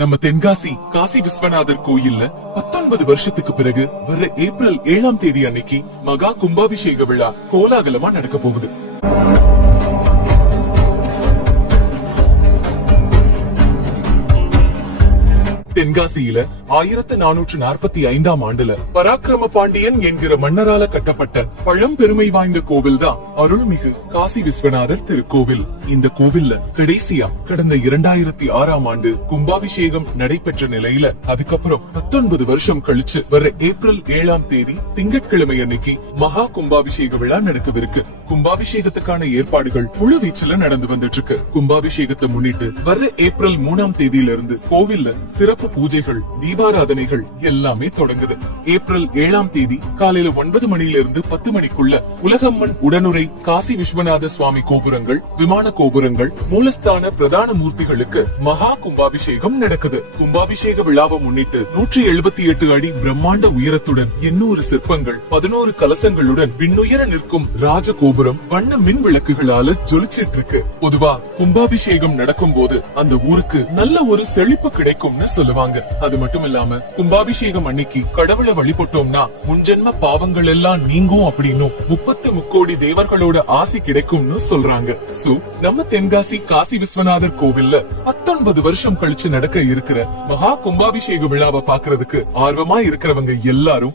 நம்ம தென்காசி காசி விஸ்வநாதர் கோயில்ல 19 வருஷத்துக்கு பிறகு வர ஏப்ரல் 7ஆம் தேதி அன்னைக்கு மகா கும்பாபிஷேக விழா கோலாகலமா நடக்க போகுது. தென்காசியில 1445ஆம் ஆண்டுல பராக்கிரம பாண்டியன் என்கிற மன்னரால கட்டப்பட்ட பழம்பெருமை வாய்ந்த கோவில் தான் அருள்மிகு காசி விஸ்வநாதர் திருக்கோவில். இந்த கோவில்ல கடைசியா கடந்த 2006ஆம் ஆண்டு கும்பாபிஷேகம் நடைபெற்ற நிலையில அதுக்கப்புறம் 19 வருஷம் கழிச்சு வர ஏப்ரல் 7ஆம் தேதி திங்கட்கிழமை அன்னைக்கு மகா கும்பாபிஷேக விழா நடக்கவிருக்கு. கும்பாபிஷேகத்துக்கான ஏற்பாடுகள் முழு வீச்சுல நடந்து வந்துட்டு இருக்கு. கும்பாபிஷேகத்தை முன்னிட்டு வர ஏப்ரல் 3ஆம் தேதியிலிருந்து கோவில்ல சிறப்பு பூஜைகள், தீபாராதனைகள் எல்லாமே தொடங்குது. ஏப்ரல் 7ஆம் தேதி காலையில 9 மணியிலிருந்து 10 மணிக்குள்ள உலகம்மன் உடனுரை காசி விஸ்வநாத சுவாமி கோபுரங்கள், விமான கோபுரங்கள், மூலஸ்தான பிரதான மூர்த்திகளுக்கு மகா கும்பாபிஷேகம் நடக்குது. கும்பாபிஷேக விழாவை முன்னிட்டு 178 அடி பிரம்மாண்ட உயரத்துடன் 800 சிற்பங்கள், 11 கலசங்களுடன் விண்ணுயர நிற்கும் ராஜ கோபுரம் வண்ண மின் விளக்குகளால ஜொலிச்சிட்டு இருக்கு. பொதுவா கும்பாபிஷேகம் நடக்கும் போது அந்த ஊருக்கு நல்ல ஒரு செழிப்பு கிடைக்கும்னு சொல்லுவாங்க. அது மட்டும் இல்லாம கும்பாபிஷேகம் அன்னைக்கு கடவுளை வழிபட்டோம்னா முன்ஜென்ம பாவங்கள் எல்லாம் நீங்கும் அப்படின்னு 30 முக்கோடி தேவர்களோட ஆசி கிடைக்கும்னு சொல்றாங்க. சோ நம்ம தென்காசி காசி விஸ்வநாதர் கோவில்ல 19 வருஷம் கழிச்சு நடக்க இருக்கிற மகா கும்பாபிஷேக விழாவை பாக்குறதுக்கு ஆர்வமா இருக்கிறவங்க எல்லாரும்